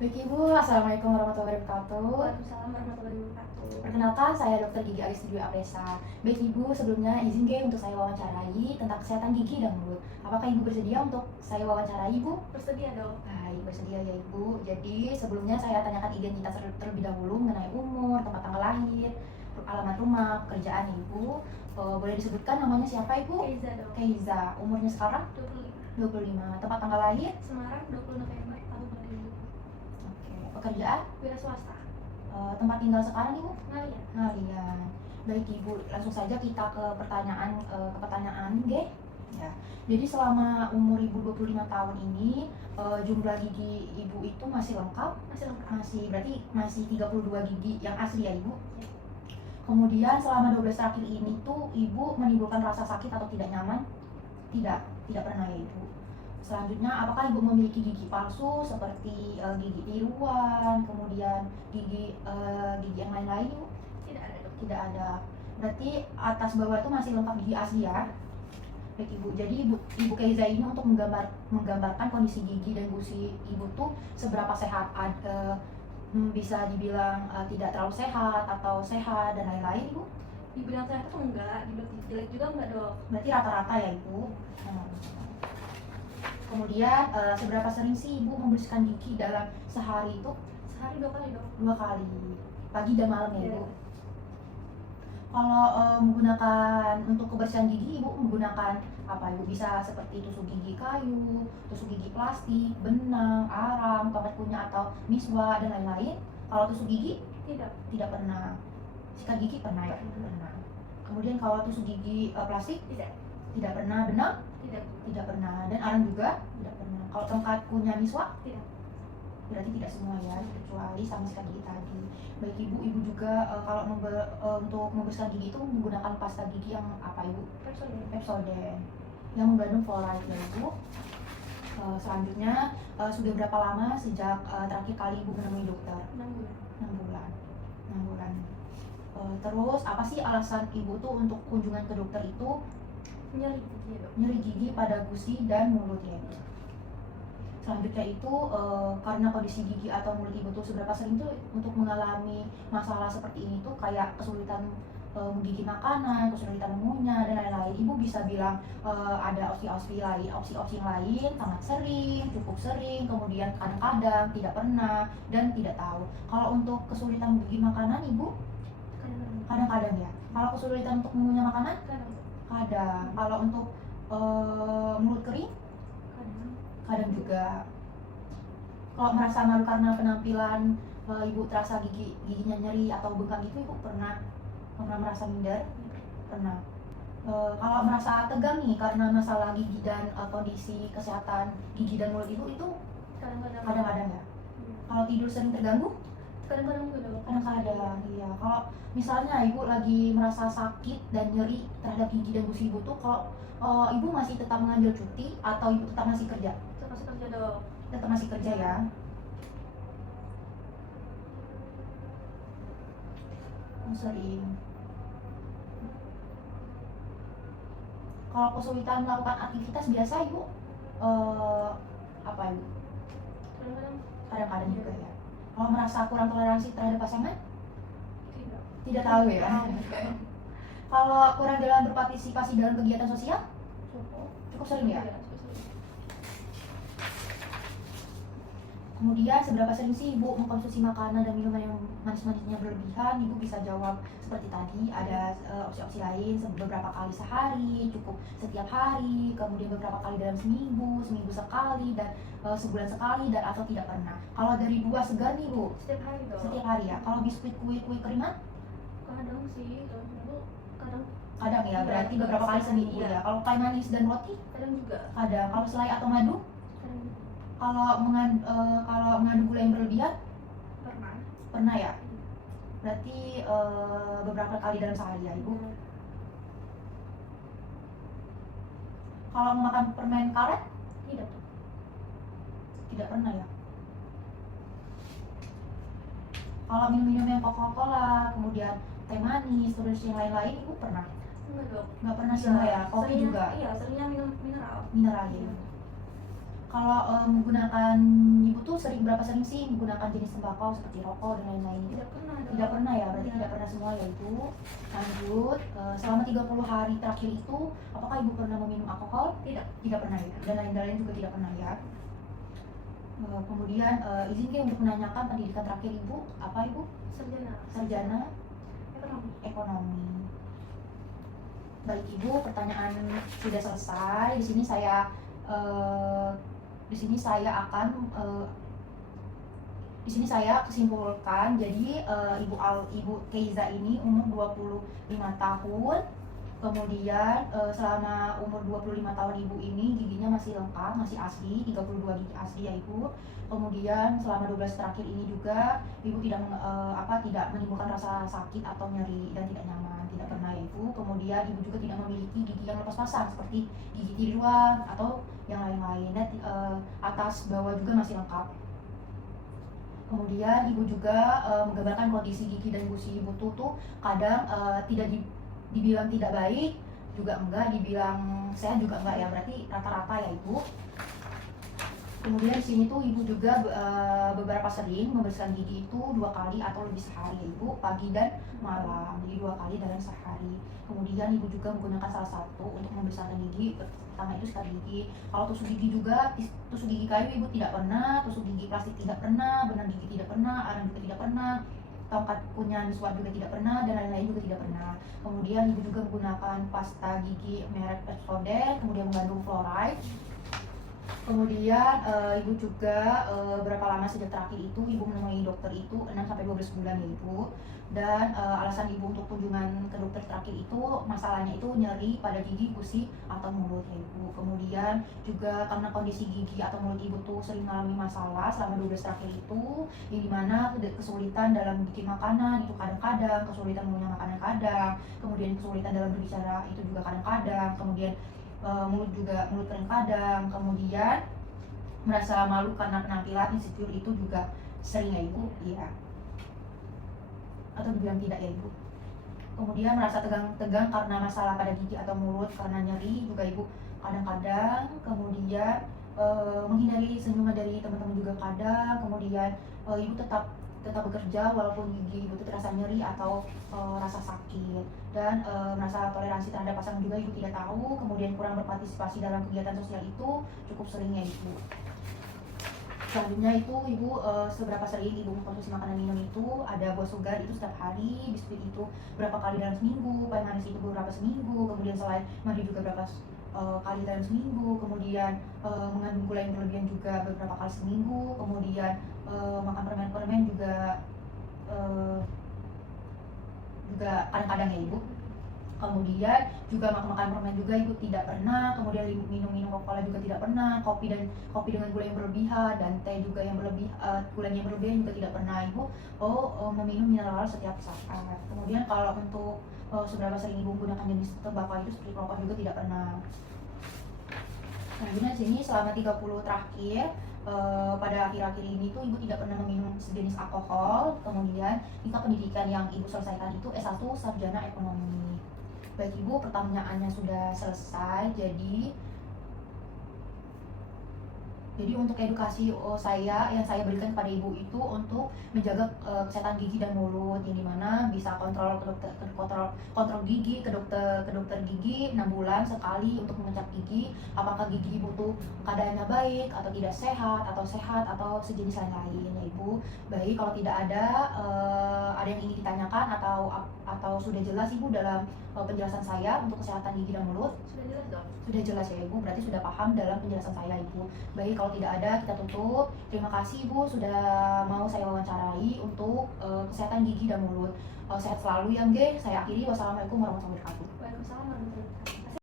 Baik Ibu, Assalamualaikum warahmatullahi wabarakatuh. Waalaikumsalam warahmatullahi wabarakatuh. Perkenalkan, saya Dr. Gigi Alis Dwi Apresa. Baik Ibu, sebelumnya izin untuk saya wawancarai tentang kesehatan gigi dan mulut. Apakah Ibu bersedia untuk saya wawancarai Ibu? Bersedia dong. Baik, bersedia ya Ibu. Jadi sebelumnya saya tanyakan identitas terlebih dahulu mengenai umur, tempat tanggal lahir, alamat rumah, pekerjaan Ibu. Boleh disebutkan namanya siapa Ibu? Keiza dong. Keiza. Umurnya sekarang? 25. 25. Tempat tanggal lahir? Semarang 20 November tahun 2000. Oke. Pekerjaan? Wira swasta. Tempat tinggal sekarang Ibu? Ngalian. Ngalian. Baik Ibu, langsung saja kita ke pertanyaan G. Ya. Jadi selama umur Ibu 25 tahun ini, jumlah gigi Ibu itu masih lengkap? Masih lengkap. Berarti masih 32 gigi yang asli ya Ibu? Ya. Kemudian selama 12 terakhir ini tuh Ibu menimbulkan rasa sakit atau tidak nyaman? Tidak pernah ya Ibu. Selanjutnya, apakah Ibu memiliki gigi palsu seperti gigi tiruan, kemudian gigi yang lain-lain Ibu? Tidak ada dong. Tidak ada. Berarti atas bawah itu masih lengkap gigi asli ya? Baik Ibu, jadi Ibu Keiza ini untuk menggambarkan kondisi gigi dan gusi Ibu tuh seberapa sehat. Bisa dibilang tidak terlalu sehat atau sehat dan lain-lain Ibu? Dibilang sehat atau enggak, dibilang jelek juga enggak dong. Berarti rata-rata ya Ibu? Kemudian seberapa sering sih Ibu membersihkan gigi dalam sehari itu? Sehari 2 kali dong. 2 kali, pagi dan malam ya Iya. Ibu? Kalau menggunakan untuk kebersihan gigi Ibu menggunakan apa Ibu? Bisa seperti tusuk gigi kayu, tusuk gigi plastik, benang, arang, tongkat kunyah atau miswa dan lain-lain. Kalau tusuk gigi Tidak pernah. Sikat gigi pernah ya? Pernah. Kemudian kalau tusuk gigi plastik tidak pernah. Benang tidak pernah, dan arang juga tidak pernah. Kalau tongkat kunyah miswa Tidak. berarti tidak semua ya, kecuali sama sikat gigi tadi. Baik Ibu juga kalau untuk membersihkan gigi itu menggunakan pasta gigi yang apa Ibu? Pepsodent yang mengandung fluoride ya Ibu. Selanjutnya, sudah berapa lama sejak terakhir kali Ibu menemui dokter? 6 bulan. 6 bulan. 6 bulan. Terus apa sih alasan Ibu tuh untuk kunjungan ke dokter itu? Nyeri gigi dong. Nyeri gigi pada gusi dan mulut ya Ibu. Selanjutnya itu karena kondisi gigi atau mulut Ibu tuh seberapa sering tuh untuk mengalami masalah seperti ini tuh kayak kesulitan menggigit makanan, kesulitan mengunyah dan lain-lain. Ibu bisa bilang ada opsi-opsi yang lain sangat sering, cukup sering, kemudian kadang-kadang, tidak pernah, dan tidak tahu. Kalau untuk kesulitan menggigit makanan Ibu kadang-kadang ya. Kalau kesulitan untuk mengunyah makanan kadang. Kalau untuk mulut kering kadang juga. Kalau merasa malu karena penampilan Ibu terasa giginya nyeri atau bengkak gitu, Ibu pernah merasa minder? Pernah. Kalau merasa tegang nih karena masalah gigi dan kondisi kesehatan gigi dan mulut Ibu itu kadang-kadang ya. Kalau tidur sering terganggu? Kadang-kadang juga dong. Kadang-kadang, iya. Kalau misalnya Ibu lagi merasa sakit dan nyeri terhadap gigi dan gusi Ibu tuh, kalau Ibu masih tetap mengambil cuti atau Ibu tetap masih kerja? Masih kerja dong. Tetap masih kerja ya. Sering. Kalau kesulitan melakukan aktivitas biasa Ibu apa Ibu? Kadang-kadang juga ya. Kalau merasa kurang toleransi terhadap pasangan? Tidak tahu ya. Kalau kurang dalam berpartisipasi dalam kegiatan sosial? Cukup sering ya. Kemudian seberapa sering sih Ibu mengkonsumsi makanan dan minuman yang manis-manisnya berlebihan? Ibu bisa jawab seperti tadi, ada opsi-opsi lain, beberapa kali sehari, cukup setiap hari, kemudian beberapa kali dalam seminggu sekali, dan sebulan sekali, dan atau tidak pernah. Kalau dari buah segar nih Bu? Setiap hari dong. Setiap hari ya. Kalau biskuit, kue keriman? Kadang sih, Kadang ya, berarti beberapa kali seminggu ya. Kalau pie manis dan roti? Kadang juga. Kadang. Kalau selai atau madu? Kadang juga. Kalau mengandung gula yang berlebihan? Pernah ya? Berarti beberapa kali dalam sehari ya Ibu. Kalau makan permen karet? Tidak pernah ya. Kalau minum-minum yang Coca-Cola, kemudian teh manis, terus yang lain-lain Ibu pernah? Enggak dong. Nggak pernah sih Mbak ya? Kopi juga? Iya, seringnya minum mineral. Mineral ya. Kalau menggunakan ibu tuh berapa sering sih menggunakan jenis tembakau seperti rokok dan lain-lain? Tidak pernah dong. Tidak pernah ya, berarti Iya. tidak pernah semua ya ibu. Lanjut, selama 30 hari terakhir itu apakah ibu pernah meminum alkohol? Tidak. Tidak pernah ya, dan lain-lain juga tidak pernah ya. Kemudian izin Ki untuk menanyakan pendidikan terakhir ibu apa ibu? Sarjana. Sarjana Ekonomi. ekonomi. Baik ibu, pertanyaan sudah selesai. Di sini saya akan di sini saya kesimpulkan. Jadi ibu Keiza ini umur 25 tahun. Kemudian selama umur 25 tahun ibu ini giginya masih lengkap, masih asli, 32 gigi asli ya ibu. Kemudian selama 12 terakhir ini juga ibu tidak menimbulkan rasa sakit atau nyeri dan tidak nyaman, tidak pernah ya ibu. Kemudian ibu juga tidak memiliki gigi yang lepas pasang seperti gigi tiruan atau yang lain-lain. Dan atas bawah juga masih lengkap. Kemudian ibu juga menggambarkan kondisi gigi dan gusi ibu tuh kadang dibilang tidak baik juga enggak, dibilang sehat juga enggak ya, berarti rata-rata ya ibu. Kemudian di sini tuh ibu juga beberapa sering membersihkan gigi itu 2 kali atau lebih sehari ya ibu, pagi dan malam, jadi 2 kali dalam sehari. Kemudian ibu juga menggunakan salah satu untuk membersihkan gigi, pertama itu sikat gigi. Kalau tusuk gigi juga, tusuk gigi kayu ibu tidak pernah, tusuk gigi plastik tidak pernah, benang gigi tidak pernah, arang juga tidak pernah, tongkat kunyah miswak juga tidak pernah, dan lain-lain juga tidak pernah. Kemudian ibu juga menggunakan pasta gigi merek Pepsodent, kemudian mengandung fluoride. Kemudian ibu juga berapa lama sejak terakhir itu ibu menemui dokter itu 6-12 bulan ya ibu. Dan alasan ibu untuk kunjungan ke dokter terakhir itu masalahnya itu nyeri pada gigi, gusi, atau mulut ya ibu. Kemudian juga karena kondisi gigi atau mulut ibu tuh sering mengalami masalah selama 12 terakhir itu, yang dimana kesulitan dalam bikin makanan itu kadang-kadang, kesulitan mengunyah makanan kadang, kemudian kesulitan dalam berbicara itu juga kadang-kadang, kemudian mulut kering kadang, kemudian merasa malu karena penampilan, insecure itu juga sering ya ibu, iya atau dibilang tidak ya ibu. Kemudian merasa tegang karena masalah pada gigi atau mulut, karena nyeri juga ibu kadang-kadang. Kemudian menghindari senyuman dari teman-teman juga kadang. Kemudian ibu tetap bekerja walaupun gigi ibu terasa nyeri atau rasa sakit. Dan merasa toleransi terhadap pasangan juga ibu tidak tahu. Kemudian kurang berpartisipasi dalam kegiatan sosial itu cukup sering ya ibu. Selanjutnya itu ibu seberapa sering ibu mengkonsumsi makanan minum itu, ada buah segar itu setiap hari, biskuit itu berapa kali dalam seminggu, pay manis itu beberapa seminggu, kemudian selain mandi juga berapa kali dalam seminggu, kemudian mengandung gula yang berlebihan juga beberapa kali seminggu, kemudian makan permen-permen juga kadang-kadang ya ibu. Kemudian juga makan permen juga ibu tidak pernah, kemudian minum Coca-Cola juga tidak pernah, kopi dengan gula yang berlebihan, dan teh juga yang gulanya yang berlebihan juga tidak pernah ibu. Meminum mineral setiap saat. Kemudian kalau untuk seberapa sering ibu menggunakan jenis tembakau itu seperti rokok juga tidak pernah. Selanjutnya di sini selama 30 terakhir pada akhir-akhir ini tuh ibu tidak pernah meminum sejenis alkohol. Kemudian tingkat pendidikan yang ibu selesaikan itu S1 sarjana ekonomi. Baik ibu, pertanyaannya sudah selesai. Jadi untuk edukasi yang saya berikan kepada ibu itu untuk menjaga kesehatan gigi dan mulut, yang dimana bisa kontrol gigi ke dokter gigi 6 bulan sekali untuk mengecek gigi apakah gigi ibu tuh keadaannya baik atau tidak sehat atau sejenis lain-lain ya ibu. Baik, kalau tidak ada yang ingin ditanyakan atau sudah jelas ibu dalam penjelasan saya untuk kesehatan gigi dan mulut? Sudah jelas dong. Sudah jelas ya ibu, berarti sudah paham dalam penjelasan saya ibu. Baik, kalau tidak ada kita tutup. Terima kasih ibu sudah mau saya wawancarai untuk kesehatan gigi dan mulut. Sehat selalu ya nggih. Saya akhiri, wassalamualaikum warahmatullahi wabarakatuh. Waalaikumsalam warahmatullahi wabarakatuh.